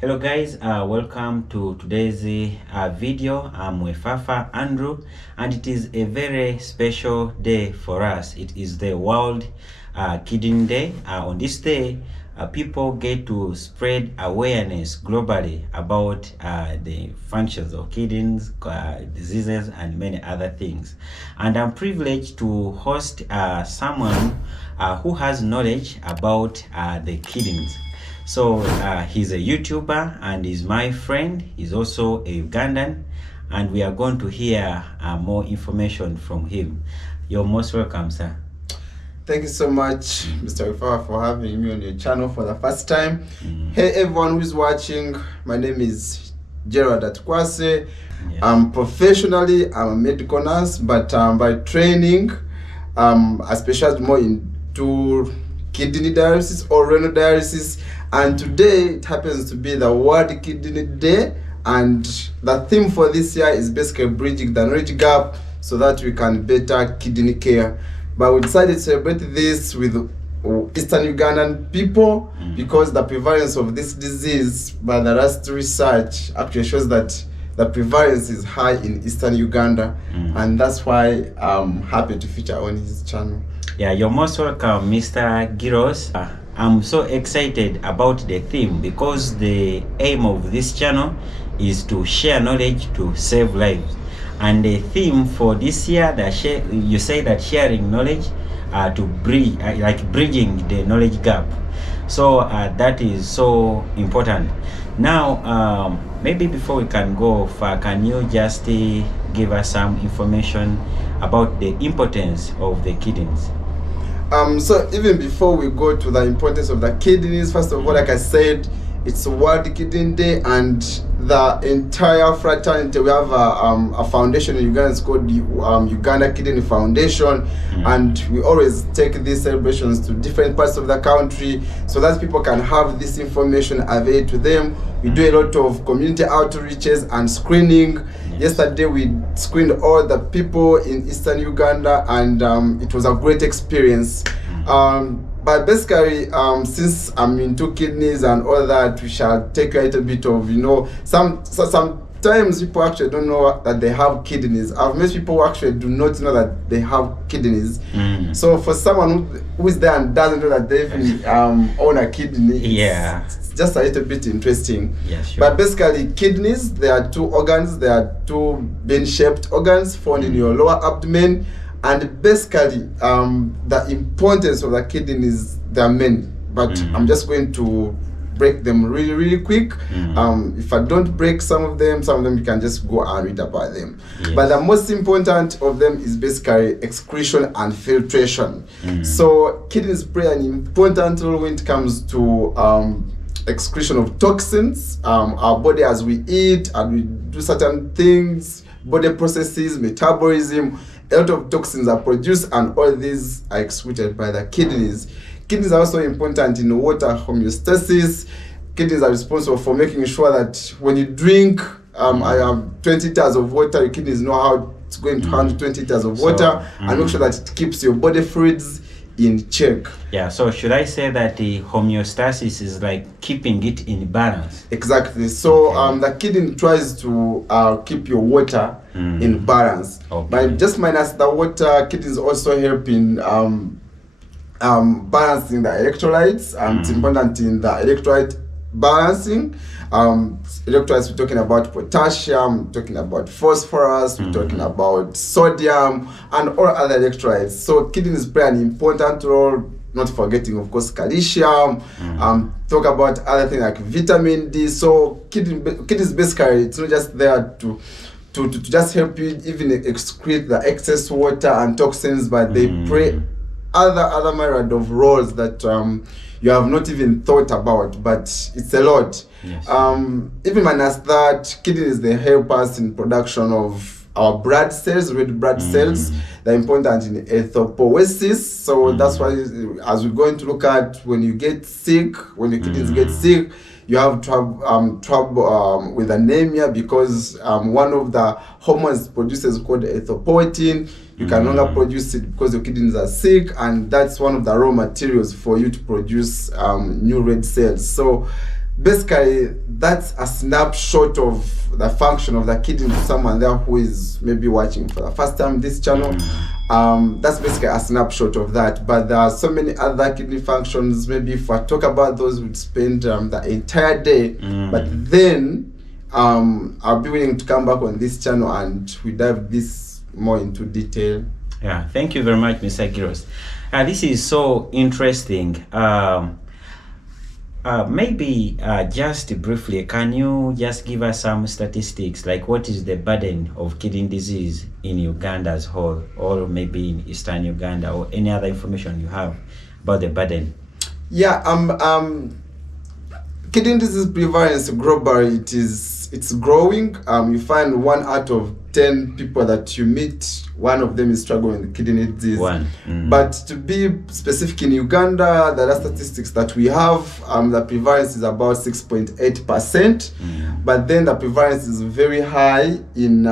Hello guys, welcome to today's video. I'm Wefwafwa Andrew, and it is a very special day for us. It is the World Kidney Day. On this day, people get to spread awareness globally about the functions of kidneys, diseases, and many other things. And I'm privileged to host someone who has knowledge about the kidneys. So he's a YouTuber and he's my friend. He's also a Ugandan, and we are going to hear more information from him. You're most welcome, sir. Thank you so much, Mr. Wefwafwa, for having me on your channel for the first time. Hey everyone who's watching, my name is Gerald Atkwase. Yes. Professionally, I'm a medical nurse, but by training, I specialize more into kidney dialysis or renal dialysis. And today it happens to be the World Kidney Day, and the theme for this year is basically bridging the knowledge gap so that we can better kidney care. But we decided to celebrate this with Eastern Ugandan people because the prevalence of this disease, by the last research, actually shows that the prevalence is high in Eastern Uganda, and that's why I'm happy to feature on his channel. Yeah, you're most welcome, Mr. Giros. I'm so excited about the theme because the aim of this channel is to share knowledge to save lives. And the theme for this year, you say that sharing knowledge to bridge, like bridging the knowledge gap. So that is so important. Now, maybe before we can go far, can you just give us some information about the importance of the kidneys? So even before we go to the importance of the kidneys, first of all, like I said, it's World Kidney Day, and the entire fraternity, we have a foundation in Uganda. It's called the Uganda Kidney Foundation, and we always take these celebrations to different parts of the country so that people can have this information available to them. We do a lot of community outreaches and screening. Yesterday we screened all the people in Eastern Uganda, and it was a great experience. But basically, since I'm into kidneys and all that, we shall take a little bit of, sometimes people actually don't know that they have kidneys. I've met people who actually do not know that they have kidneys. So for someone who is there and doesn't know that they even own a kidney, it's just a little bit interesting. Yeah, sure. But basically, kidneys, there are two organs. There are two bean-shaped organs found in your lower abdomen. And basically, the importance of the kidneys, there are many, but I'm just going to break them really quick. If I don't break some of them you can just go and read about them. But the most important of them is basically excretion and filtration. So kidneys play an important role when it comes to excretion of toxins. Our body, as we eat and we do certain things, body processes, metabolism, a lot of toxins are produced, and all these are excreted by the kidneys. Kidneys are also important in water homeostasis. Kidneys are responsible for making sure that when you drink, I have 20 liters of water, your kidneys know how it's going to handle 20 liters of water, and make sure that it keeps your body fluids in check. Yeah, so should I say that the homeostasis is like keeping it in balance? Exactly. So the kidney tries to keep your water in balance. But just minus the water, kidneys also help in balancing the electrolytes. It's important in the electrolyte balancing. Electrolytes, we're talking about potassium, we're talking about phosphorus, we're talking about sodium, and all other electrolytes. So kidneys play an important role, not forgetting, of course, calcium. Talk about other things like vitamin D. So kidneys basically, it's not just there to just help you even excrete the excess water and toxins, but they play other myriad of roles that you have not even thought about, but it's a lot. Even minus that, kidneys, they help us in production of our blood cells, red blood cells. They're important in erythropoiesis. So that's why, as we're going to look at, when you get sick, when your kidneys get sick, you have trouble with anemia, because one of the hormones produces called erythropoietin. You can no longer produce it because your kidneys are sick, and that's one of the raw materials for you to produce new red cells. So basically that's a snapshot of the function of the kidney to someone there who is maybe watching for the first time this channel. That's basically a snapshot of that, but there are so many other kidney functions. Maybe if I talk about those, we'd spend the entire day, but then I'll be willing to come back on this channel and we dive this more into detail. Yeah, thank you very much, Mr. Giros. This is so interesting. Maybe just briefly, can you just give us some statistics, like what is the burden of kidney disease in Uganda as a whole, or maybe in Eastern Uganda, or any other information you have about the burden? Yeah, kidney disease prevalence globally, it's growing. You find 1 out of 10 people that you meet, one of them is struggling with kidney disease. But to be specific, in Uganda, the last statistics that we have, the prevalence is about 6.8%. But then the prevalence is very high in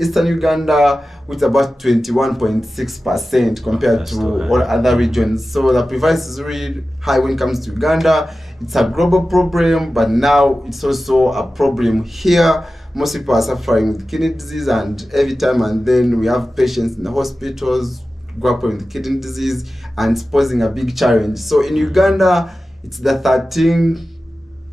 Eastern Uganda, with about 21.6% compared to all other regions. So the prevalence is really high when it comes to Uganda. It's a global problem, but now it's also a problem here. Most people are suffering with kidney disease, and every time and then we have patients in the hospitals grappling with kidney disease, and it's posing a big challenge. So in Uganda, it's the 13th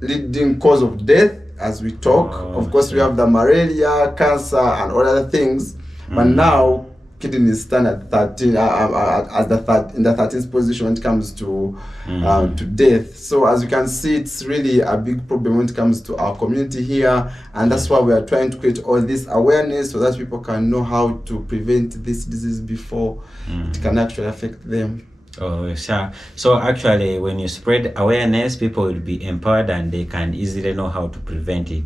leading cause of death as we talk. Of course, we have the malaria, cancer, and all other things, but now kidney stand at 13 as in the 13th position when it comes to death. So as you can see, it's really a big problem when it comes to our community here, and that's why we are trying to create all this awareness so that people can know how to prevent this disease before it can actually affect them. Oh, sure. So actually, when you spread awareness, people will be empowered and they can easily know how to prevent it.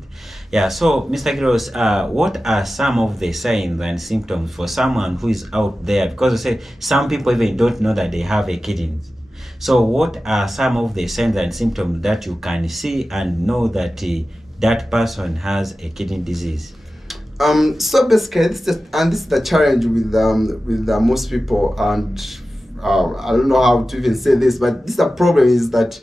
Yeah, so Mr. Giros, what are some of the signs and symptoms for someone who is out there? Because I say some people even don't know that they have a kidney. So what are some of the signs and symptoms that you can see and know that that person has a kidney disease? So basically, this is the challenge with most people, and I don't know how to even say this, but this the problem is that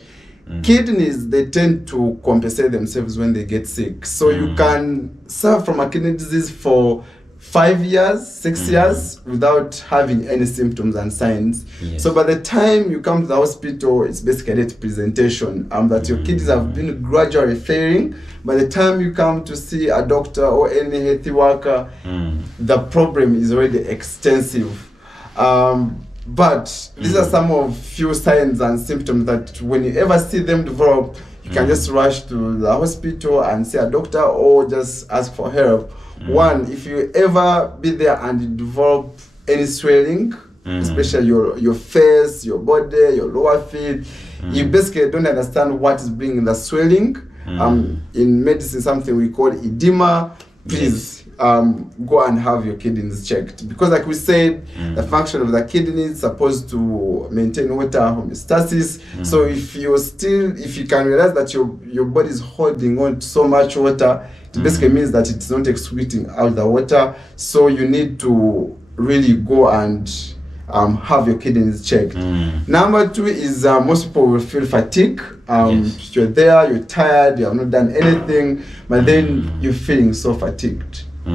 kidneys, they tend to compensate themselves when they get sick. So you can suffer from a kidney disease for 5 years, 6 years without having any symptoms and signs. So by the time you come to the hospital, it's basically a presentation that your kidneys have been gradually failing. By the time you come to see a doctor or any health worker, the problem is already extensive. But these are some of few signs and symptoms that when you ever see them develop, you can just rush to the hospital and see a doctor or just ask for help. One, if you ever be there and you develop any swelling, especially your face, your body, your lower feet, you basically don't understand what is bringing the swelling. In medicine, something we call edema. Please go and have your kidneys checked, because like we said, the function of the kidney is supposed to maintain water homeostasis. So if you can realize that your body is holding on to so much water, it basically means that it's not excreting out the water. So you need to really go and have your kidneys checked. Number 2 is most people will feel fatigue. You're there, you're tired, you have not done anything, but then you're feeling so fatigued. You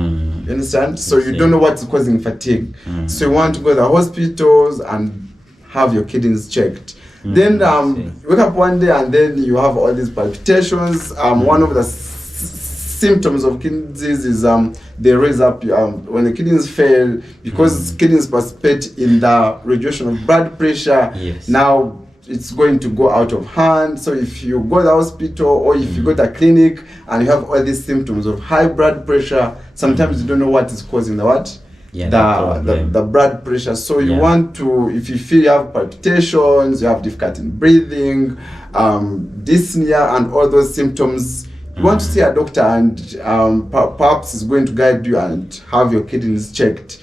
understand? So you don't know what's causing fatigue. So you want to go to the hospitals and have your kidneys checked. Then you wake up one day and then you have all these palpitations. One of the symptoms of kidney disease is they raise up when the kidneys fail, because kidneys participate in the regulation of blood pressure. Now it's going to go out of hand. So if you go to the hospital or if you go to a clinic and you have all these symptoms of high blood pressure, sometimes you don't know what is causing the what? The blood pressure. So you want to, if you feel you have palpitations, you have difficulty in breathing, dyspnea and all those symptoms, you want to see a doctor, and perhaps is going to guide you and have your kidneys checked.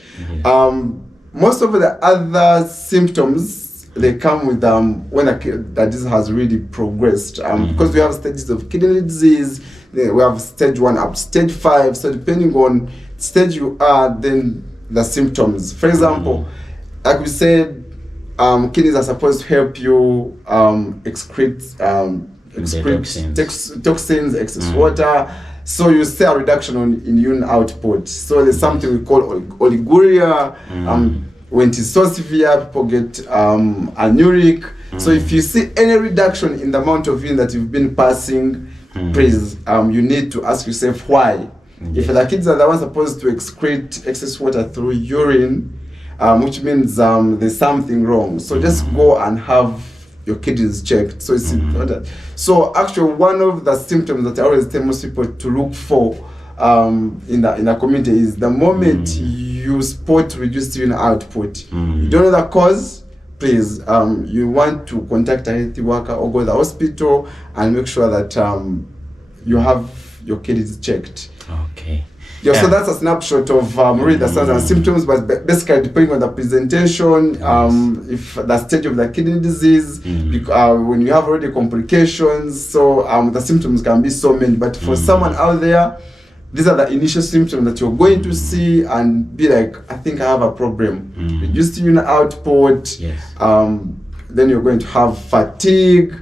Most of the other symptoms, they come with when the disease has really progressed. Because we have stages of kidney disease, then we have stage 1 up to stage 5. So depending on stage you are, then the symptoms. For example, like we said, kidneys are supposed to help you excrete excrete toxins, excess water. So you see a reduction in urine output. So there's something we call oliguria. When it is so severe, people get anuric. So if you see any reduction in the amount of urine that you've been passing, please, you need to ask yourself why. If the kids are the ones supposed to excrete excess water through urine, which means there's something wrong. So just go and have your kidneys checked. So it's important. So actually, one of the symptoms that I always tell most people to look for in the community is the moment you spot reduced urine output. You don't know the cause, please, you want to contact a health worker or go to the hospital and make sure that you have your kidneys checked. Okay. Yeah, so that's a snapshot of really the signs and symptoms, but basically depending on the presentation, if the stage of the kidney disease, when you have already complications, so the symptoms can be so many. But for someone out there, these are the initial symptoms that you're going to see and be like, I think I have a problem. Reduced urine output, then you're going to have fatigue,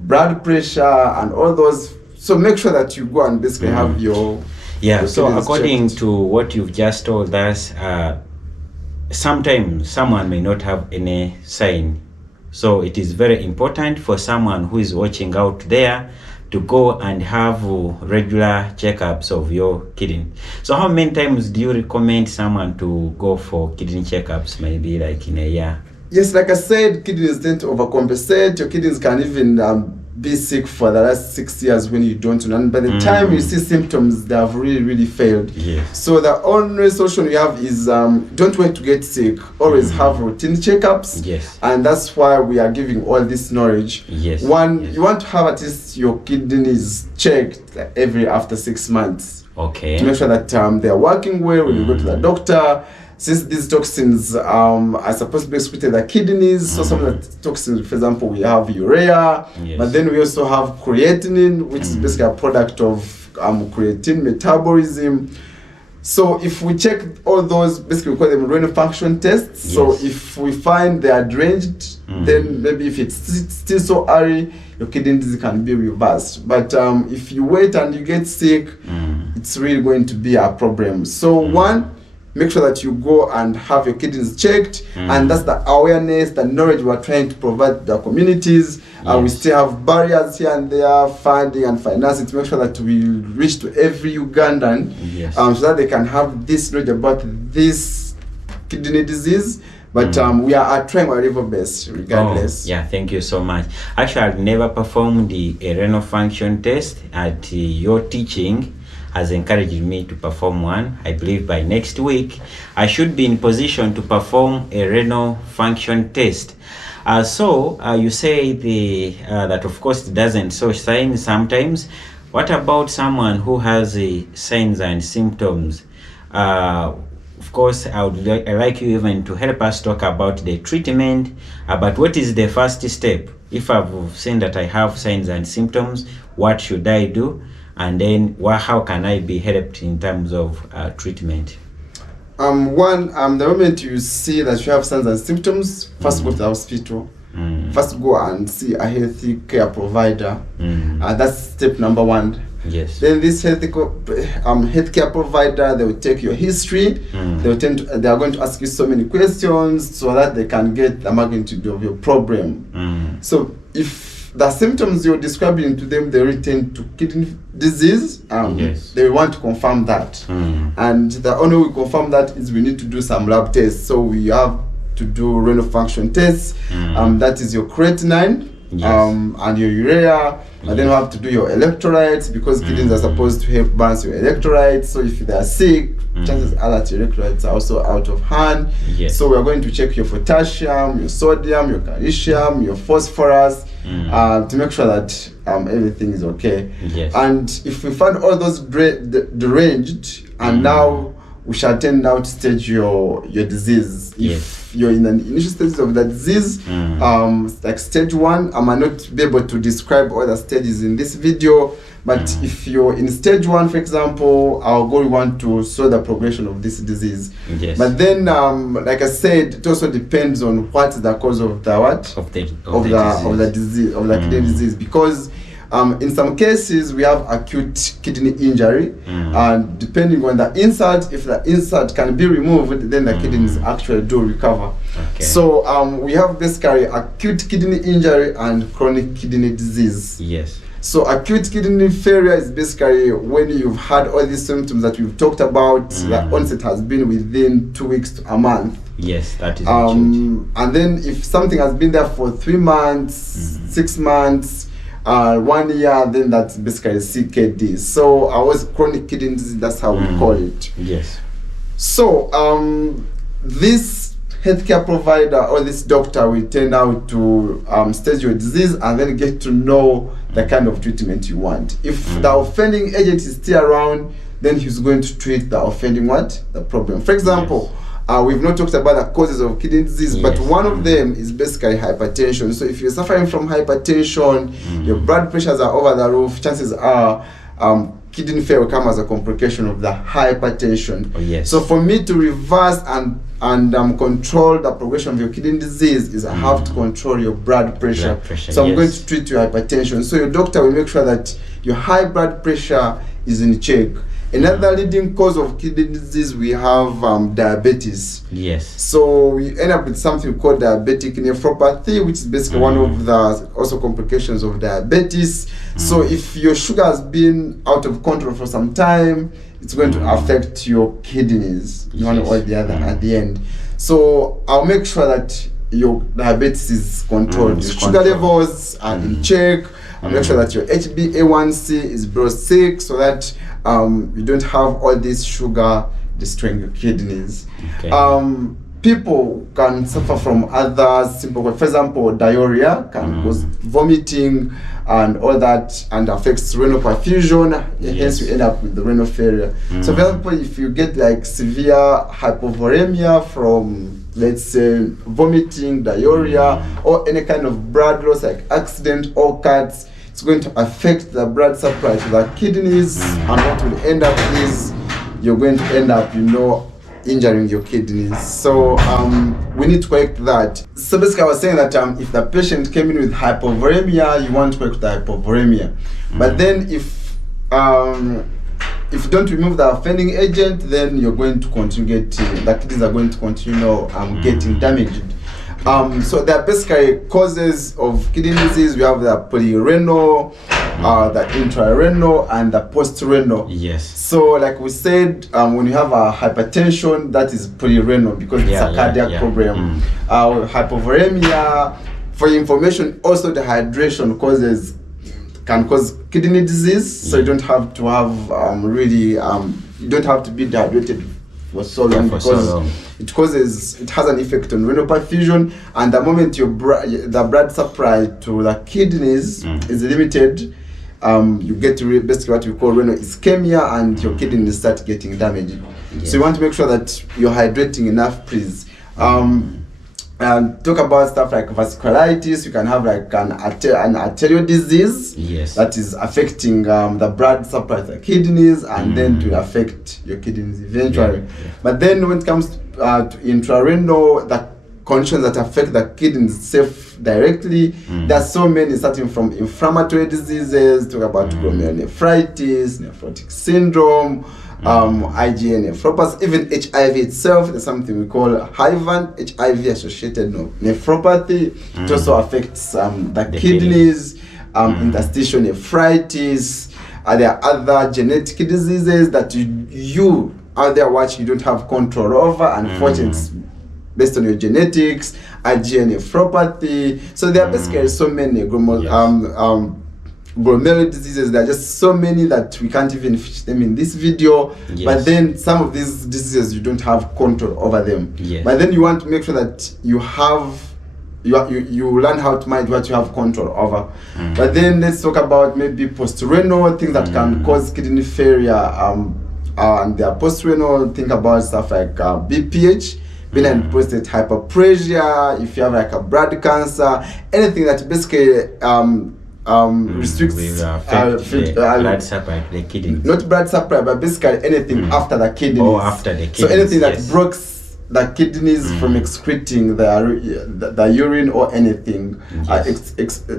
blood pressure, and all those. So make sure that you go and basically have your so according to what you've just told us, sometimes someone may not have any sign. So it is very important for someone who is watching out there to go and have regular checkups of your kidney. So how many times do you recommend someone to go for kidney checkups, maybe like in a year? Yes, like I said, kidneys tend to overcompensate. Your kidneys can even be sick for the last 6 years when you don't know. And by the time you see symptoms, they have really failed. So the only solution we have is don't wait to get sick. Always have routine checkups. And that's why we are giving all this knowledge. One, you want to have at least your kidneys checked every after 6 months. To make sure that they are working well when you go to the doctor. Since these toxins are supposed to be excreted in the kidneys, so some of the toxins, for example, we have urea, but then we also have creatinine, which is basically a product of creatine metabolism. So if we check all those, basically we call them renal function tests. So if we find they are deranged, then maybe if it's still so early, your kidney disease can be reversed. But if you wait and you get sick, it's really going to be a problem. So one, make sure that you go and have your kidneys checked, and that's the awareness, the knowledge we're trying to provide the communities. We still have barriers here and there, funding and financing, to make sure that we reach to every Ugandan, so that they can have this knowledge about this kidney disease. But we are trying our level best regardless. Thank you so much. Actually, I've never performed the renal function test. At your teaching has encouraged me to perform one. I believe by next week I should be in position to perform a renal function test. So you say that of course it doesn't show signs sometimes. What about someone who has signs and symptoms? Of course, I would like you even to help us talk about the treatment, but what is the first step? If I've seen that I have signs and symptoms, what should I do? And then how can I be helped in terms of treatment? The moment you see that you have signs and symptoms, first go to the hospital. First go and see a healthy care provider. That's step number one. Then this healthcare provider, they will take your history. They are going to ask you so many questions so that they can get the magnitude of your problem. So if the symptoms you're describing to them, they return to kidney disease, they want to confirm that. And the only way we confirm that is we need to do some lab tests. So we have to do renal function tests. That is your creatinine and your urea. And then we have to do your electrolytes, because kidneys are supposed to help balance your electrolytes. So if they are sick, chances are that your electrolytes are also out of hand. So we are going to check your potassium, your sodium, your calcium, your phosphorus, to make sure that everything is okay. And if we find all those deranged, and now we shall tend now to stage your disease. If you're in the initial stages of the disease, like stage 1, I might not be able to describe all the stages in this video, but if you're in stage 1, for example, our goal, we want to slow the progression of this disease. But then, like I said, it also depends on what's the cause of the disease, of the kidney disease, because In some cases, we have acute kidney injury, and depending on the insult, if the insult can be removed, then the kidneys actually do recover. Okay. So we have basically acute kidney injury and chronic kidney disease. Yes. So acute kidney failure is basically when you've had all these symptoms that we've talked about. The onset has been within 2 weeks to a month. Yes, that is acute. And then if something has been there for 3 months, 6 months, 1 year, then that's basically CKD. So our chronic kidney disease, that's how we call it. Yes. So this healthcare provider or this doctor will turn out to stage your disease and then get to know the kind of treatment you want. If the offending agent is still around, then he's going to treat the offending the problem. For example, we've not talked about the causes of kidney disease, but one of them is basically hypertension. So if you're suffering from hypertension, your blood pressures are over the roof, chances are kidney failure will come as a complication of the hypertension. Oh, yes. So for me to reverse and control the progression of your kidney disease is I have to control your blood pressure. So I'm going to treat your hypertension. So your doctor will make sure that your high blood pressure is in check. Another leading cause of kidney disease, we have diabetes. Yes. So we end up with something called diabetic nephropathy, which is basically one of the also complications of diabetes. So if your sugar has been out of control for some time, it's going to affect your kidneys, one or the other at the end. So I'll make sure that your diabetes is controlled. Your sugar levels are in check. I'll make sure that your HbA1c is below 6 so that you don't have all this sugar destroying your kidneys. Okay. People can suffer from other simple, for example, diarrhea can cause vomiting and all that, and affects renal perfusion. Hence you end up with the renal failure. So for example, if you get like severe hypovolemia from, let's say, vomiting, diarrhea, or any kind of blood loss like accident or cuts, it's going to affect the blood supply to the kidneys, and what will end up is you're going to end up, injuring your kidneys. So we need to correct that. So basically I was saying that if the patient came in with hypovolemia, you want to correct the hypovolemia. But then if you don't remove the offending agent, then you're going to continue getting, the kidneys are going to continue getting damaged. So there are basically causes of kidney disease. We have the polyrenal, the intrarenal, and the postrenal. Yes. So like we said, when you have a hypertension, that is polyrenal because it's a cardiac problem. Hypovolemia, for your information, also dehydration can cause kidney disease. So you don't have to have you don't have to be dehydrated for so long because it has an effect on renal perfusion, and the moment the blood supply to the kidneys is limited, you get to basically what we call renal ischemia, and your kidneys start getting damaged. So you want to make sure that you're hydrating enough, please. And talk about stuff like vasculitis. You can have like an arterial disease that is affecting the blood supply to the kidneys, and then to affect your kidneys eventually. But then when it comes to intrarenal, the conditions that affect the kidneys itself directly, there's so many, starting from inflammatory diseases, talk about glomerulonephritis, nephrotic syndrome, IgA nephropathy, even HIV itself. There's something we call HIV associated nephropathy. It also affects the kidneys, interstitial nephritis. There are other genetic diseases that you out there watching, you don't have control over. Unfortunately, based on your genetics, IgA nephropathy. So there are basically so many glomerular diseases. There are just so many that we can't even fit them in this video. But then some of these diseases you don't have control over them. But then you want to make sure that you learn how to manage what you have control over. But then let's talk about maybe postrenal things that can cause kidney failure. And the postrenal, think about stuff like BPH, benign prostate hyperplasia. If you have like a blood cancer, anything that basically restricts blood supply to the kidney. Not blood supply, but basically anything after the kidney. After the kidney. So anything that blocks the kidneys from excreting the urine or anything,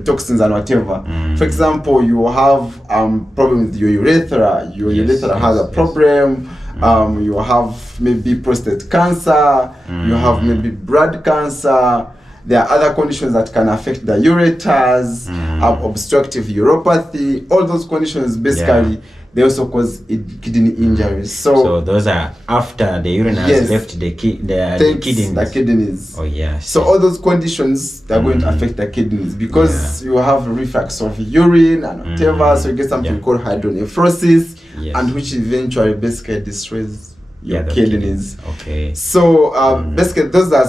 toxins and whatever. For example, you have problem with your urethra. Your urethra has a problem. You have maybe prostate cancer. You have maybe blood cancer. There are other conditions that can affect the ureters, obstructive uropathy. All those conditions basically they also cause kidney injuries. So those are after the urine has left the kidneys. The kidneys. Oh yes. So all those conditions they're going to affect the kidneys because you have reflux of urine and whatever. So you get something called hydronephrosis, and which eventually basically destroys your kidneys. Okay. So basically those are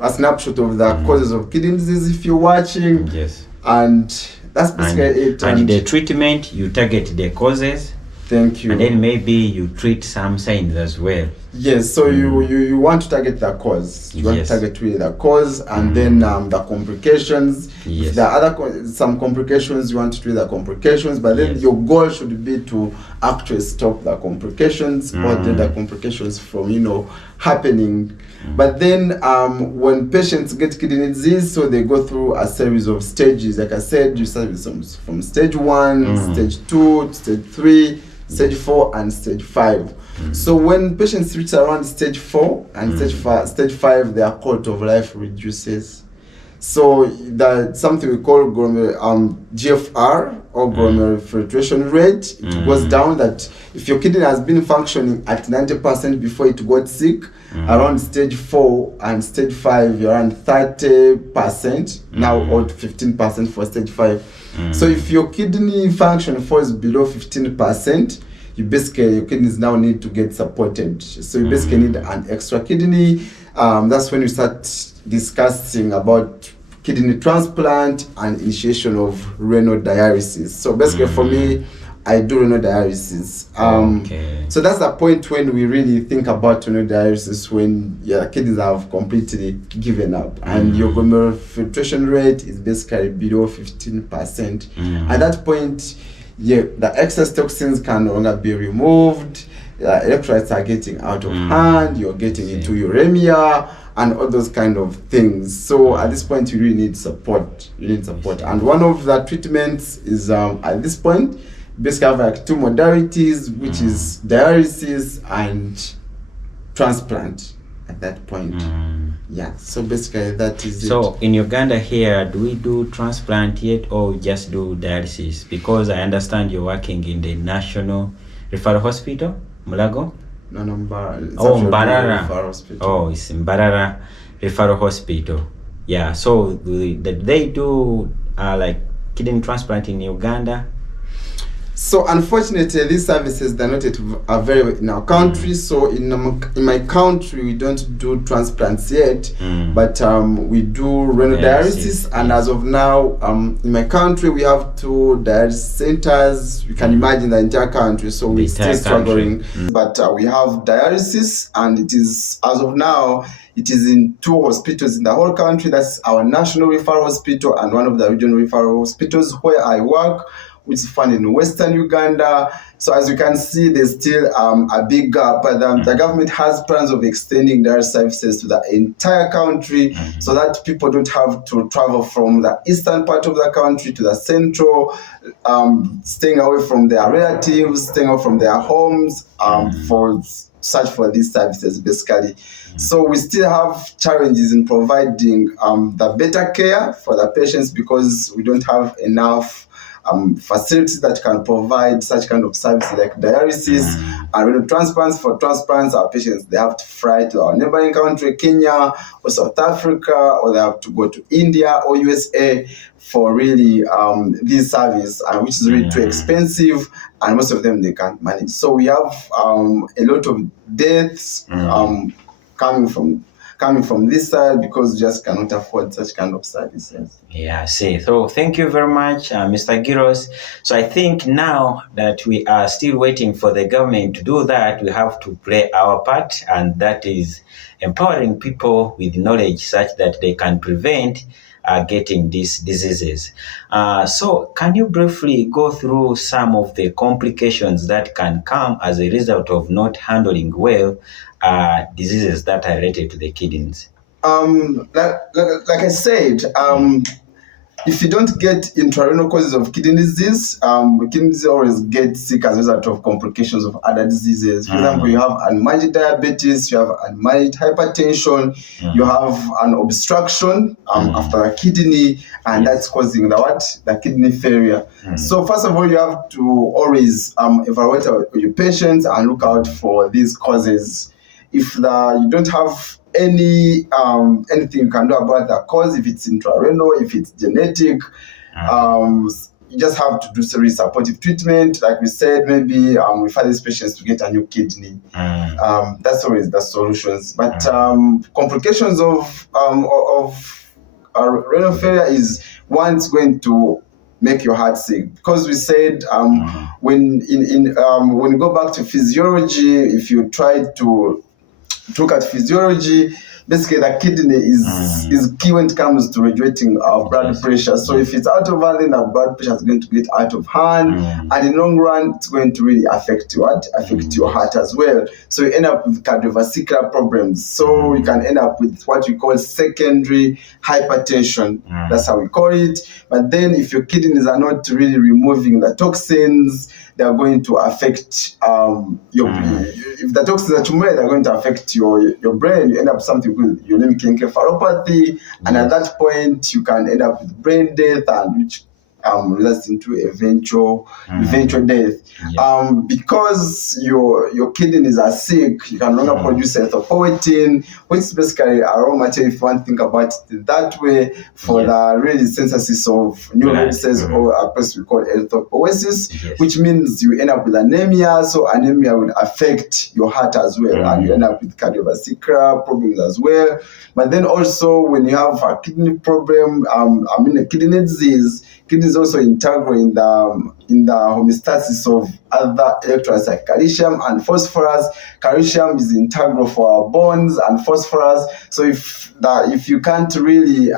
a snapshot of the causes of kidney disease if you're watching. Yes. And that's basically it. And the treatment, you target the causes. Thank you. And then maybe you treat some signs as well. Yes, so you want to target the cause. You want to target really the cause, and then the complications. Yes. If there are some complications, you want to treat the complications, but then your goal should be to actually stop the complications or the complications from happening. But then when patients get kidney disease, so they go through a series of stages. Like I said, you start with from stage 1, stage 2, stage 3, stage 4, and stage 5. So when patients reach around stage 4 and stage 5, their quality of life reduces. So that's something we call GFR or glomerular filtration rate. It goes down. That if your kidney has been functioning at 90% before it got sick, around stage 4 and stage 5, you're around 30% now, or 15% for stage 5. So if your kidney function falls below 15%, your kidneys now need to get supported. So you basically need an extra kidney. That's when you start discussing about kidney transplant and initiation of renal dialysis. So basically for me, I do renal dialysis. So that's the point when we really think about renal dialysis, when your kidneys have completely given up and your glomerular filtration rate is basically below 15%. At that point, the excess toxins can no longer be removed. Electrolytes are getting out of hand. You're getting into uremia and all those kind of things. So at this point, you really need support. And one of the treatments is at this point, basically have like 2 modalities, which is dialysis and transplant. At that point, so basically that is it. So in Uganda here, do we do transplant yet, or just do dialysis? Because I understand you're working in the National Referral Hospital, Mulago? No, Mbarara. Mbarara. Oh, it's Mbarara Referral Hospital. Yeah. So they do like kidney transplant in Uganda. So unfortunately, these services, they're not available in our country. So in my country, we don't do transplants yet, but we do renal dialysis. And as of now, in my country, we have 2 dialysis centers. You can imagine the entire country. So we're still struggling. But we have dialysis, and it is, as of now, it is in 2 hospitals in the whole country. That's our National Referral Hospital and one of the regional referral hospitals where I work, which is found in Western Uganda. So as you can see, there's still a big gap. But the government has plans of extending their services to the entire country so that people don't have to travel from the eastern part of the country to the central, staying away from their relatives, staying away from their homes for search for these services, basically. So we still have challenges in providing the better care for the patients because we don't have enough facilities that can provide such kind of services like dialysis and renal transplants. For transplants, our patients, they have to fly to our neighboring country, Kenya or South Africa, or they have to go to India or USA for really this service, which is really too expensive, and most of them they can't manage. So we have a lot of deaths coming from this side because we just cannot afford such kind of services. Yeah, I see. So thank you very much, Mr. Giros. So I think now that we are still waiting for the government to do that, we have to play our part, and that is empowering people with knowledge such that they can prevent getting these diseases. So can you briefly go through some of the complications that can come as a result of not handling well diseases that are related to the kidneys? Like I said, if you don't get intrarenal causes of kidney disease, kidney disease always get sick as a result of complications of other diseases. For example, you have unmanaged diabetes, you have unmanaged hypertension, you have an obstruction after a kidney, and that's causing the kidney failure. So first of all, you have to always evaluate your patients and look out for these causes. If you don't have anything you can do about the cause, if it's intrarenal, if it's genetic, you just have to do serious supportive treatment. Like we said, maybe refer these patients to get a new kidney. That's always the solutions. But complications of renal failure is one's going to make your heart sick, because we said when you go back to physiology, if you try to look at physiology, basically the kidney is key when it comes to regulating our blood pressure. So if it's out of hand, then our blood pressure is going to get out of hand, and in the long run, it's going to really affect your heart as well. So you end up with cardiovascular problems. So you can end up with what we call secondary hypertension. That's how we call it. But then if your kidneys are not really removing the toxins, they are going to affect if the toxins are too many, they're going to affect your brain. You end up with something called uremic encephalopathy, and at that point you can end up with brain death, and which results into eventual death. Because your kidneys are sick, you can no longer produce erythropoietin, which is basically a raw material, if you want to think about it that way, for the really synthesis of new red cells, or a process we call erythropoiesis, which means you end up with anemia. So anemia will affect your heart as well, and you end up with cardiovascular problems as well. But then also when you have a kidney problem, a kidney disease, kidney is also integral in the homeostasis of other electrolytes like calcium and phosphorus. Calcium is integral for our bones and phosphorus. So if you can't really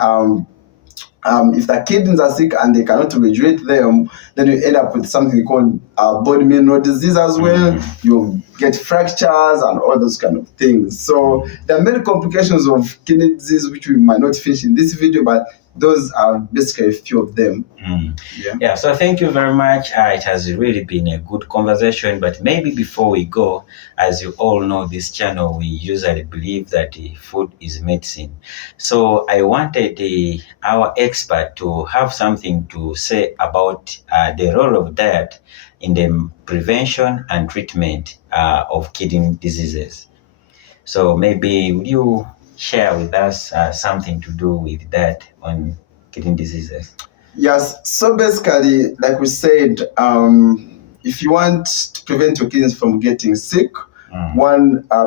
if the kidneys are sick and they cannot regulate them, then you end up with something called bone mineral disease as well. You get fractures and all those kind of things. So there are many complications of kidney disease which we might not finish in this video, but those are basically a few of them. Yeah, so thank you very much. It has really been a good conversation, but maybe before we go, as you all know, this channel, we usually believe that food is medicine. So I wanted our expert to have something to say about the role of diet in the prevention and treatment of kidney diseases. So maybe would you share with us something to do with that on kidney diseases? Yes, so basically, like we said, if you want to prevent your kidneys from getting sick,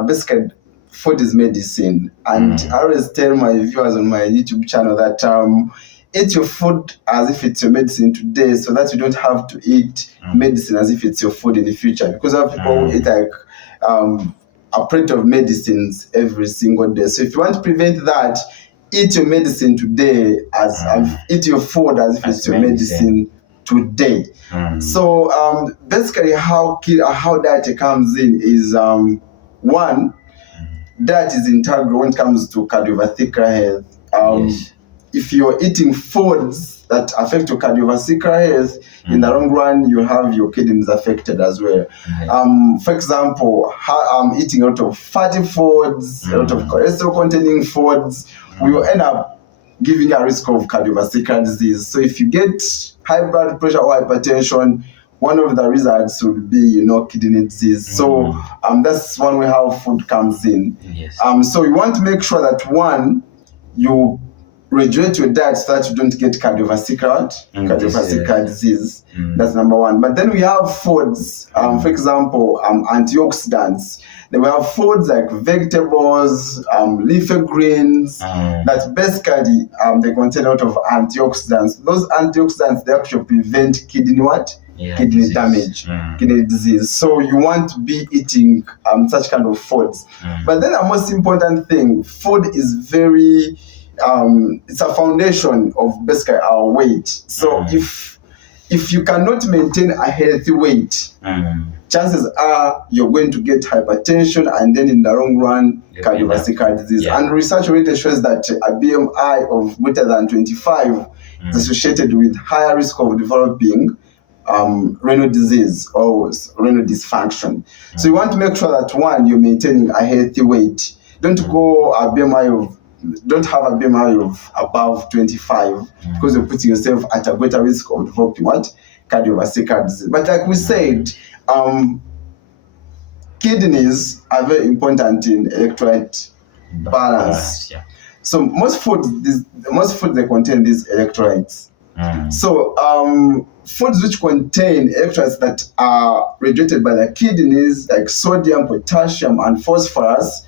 basically, food is medicine. And I always tell my viewers on my YouTube channel that eat your food as if it's your medicine today, so that you don't have to eat medicine as if it's your food in the future. Because other people eat like a plate of medicines every single day. So if you want to prevent that, eat your medicine today eat your food as if it's your medicine today. So basically how diet comes in is one, diet is integral when it comes to cardiovascular health. If you're eating foods that affect your cardiovascular health, in the long run, you have your kidneys affected as well. For example, eating a lot of fatty foods, a lot of cholesterol-containing foods, we will end up giving a risk of cardiovascular disease. So if you get high blood pressure or hypertension, one of the results will be, kidney disease. So that's one way how food comes in. So you want to make sure that one, you regulate your diet so that you don't get cardiovascular disease. That's number one. But then we have foods, for example, antioxidants. Then we have foods like vegetables, leafy greens, that basically they contain a lot of antioxidants. Those antioxidants, they actually prevent kidney damage, kidney disease. So you want to be eating such kind of foods. But then the most important thing, food is very it's a foundation of basically our weight. So if you cannot maintain a healthy weight, chances are you're going to get hypertension and then in the long run, cardiovascular disease. Yeah. And research already shows that a BMI of greater than 25 is associated with higher risk of developing renal disease or renal dysfunction. So you want to make sure that one, you're maintaining a healthy weight. Don't have a BMI of above 25 because you're putting yourself at a greater risk of developing what? Cardiovascular disease. But like we said, kidneys are very important in electrolyte balance. Yeah. So most foods they contain these electrolytes. So foods which contain electrolytes that are regulated by the kidneys, like sodium, potassium, and phosphorus,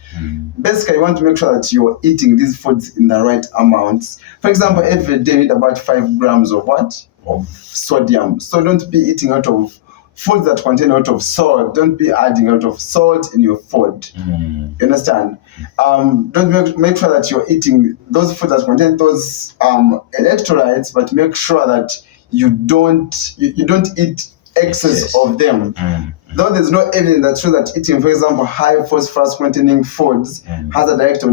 basically you want to make sure that you're eating these foods in the right amounts. For example, every day you eat about 5 grams of what? Of sodium. So don't be eating out of foods that contain a lot of salt. Don't be adding a lot of salt in your food. You understand? Don't make sure that you're eating those foods that contain those electrolytes, but make sure that you don't eat excess of them. Though there's no evidence that shows that eating, for example, high phosphorus containing foods has a direct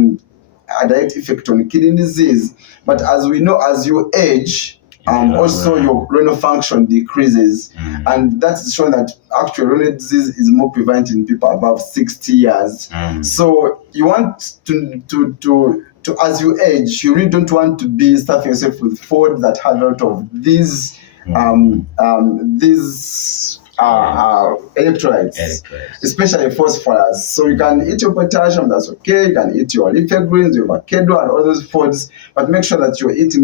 effect on kidney disease. But as we know, as you age, also your renal function decreases, and that's shown that actually renal disease is more prevalent in people above 60 years. So you want to as you age, you really don't want to be stuffing yourself with food that have a lot of these electrolytes, especially phosphorus. So you can eat your potassium, that's okay. You can eat your leafy greens, your avocado, and all those foods, but make sure that you're eating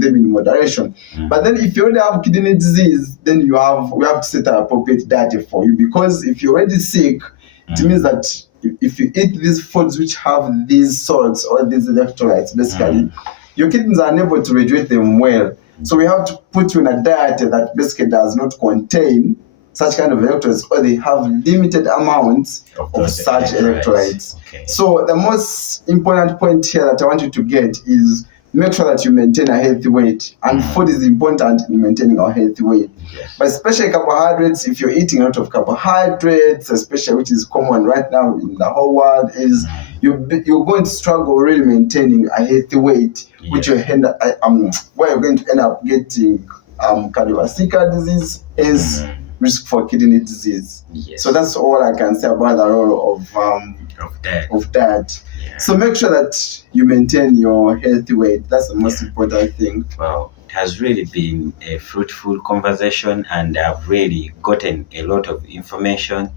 them in moderation. But then if you already have kidney disease, then we have to set an appropriate diet for you, because if you're already sick, it means that if you eat these foods which have these salts or these electrolytes, basically, your kidneys are unable to regulate them well. So we have to put you in a diet that basically does not contain such kind of electrolytes, or they have limited amounts of such electrolytes. So the most important point here that I want you to get is make sure that you maintain a healthy weight, and food is important in maintaining a healthy weight. But especially carbohydrates, if you're eating a lot of carbohydrates, especially which is common right now in the whole world, is you're going to struggle really maintaining a healthy weight, which where you're going to end up getting cardiovascular disease is risk for kidney disease. So that's all I can say about the role of diet. So make sure that you maintain your healthy weight. That's the most important thing. Wow, it has really been a fruitful conversation, and I've really gotten a lot of information.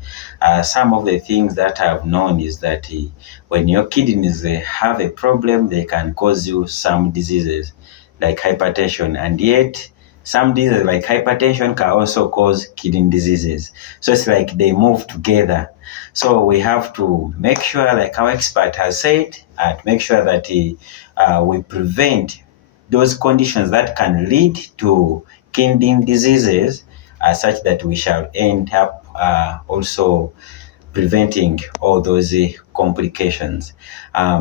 Some of the things that I've known is that when your kidneys have a problem, they can cause you some diseases like hypertension, and yet some diseases like hypertension can also cause kidney diseases. So it's like they move together. So we have to make sure, like our expert has said, make sure that we prevent those conditions that can lead to kidney diseases, such that we shall end up also preventing all those complications.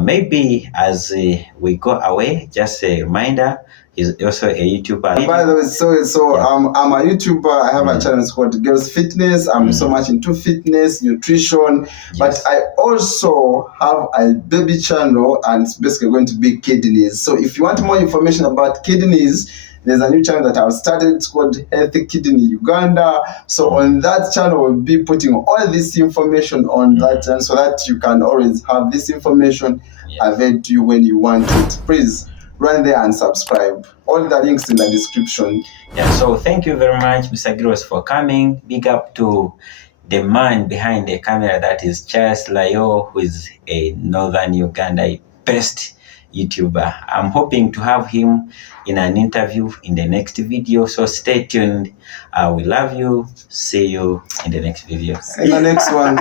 Maybe as we go away, just a reminder, he's also a YouTuber. By the way, I'm a YouTuber. I have a channel called Girls Fitness. I'm so much into fitness, nutrition, but I also have a baby channel, and it's basically going to be kidneys. So if you want more information about kidneys, there's a new channel that I've started. It's called Healthy Kidney Uganda. So on that channel, we'll be putting all this information on that channel, so that you can always have this information available to you when you want it. Please run there and subscribe. All the links in the description. So thank you very much, Mr. Gross, for coming. Big up to the man behind the camera, that is Charles Layo, who is a Northern Uganda best YouTuber. I'm hoping to have him in an interview in the next video, so stay tuned. We love you. See you in the next video. In the next one.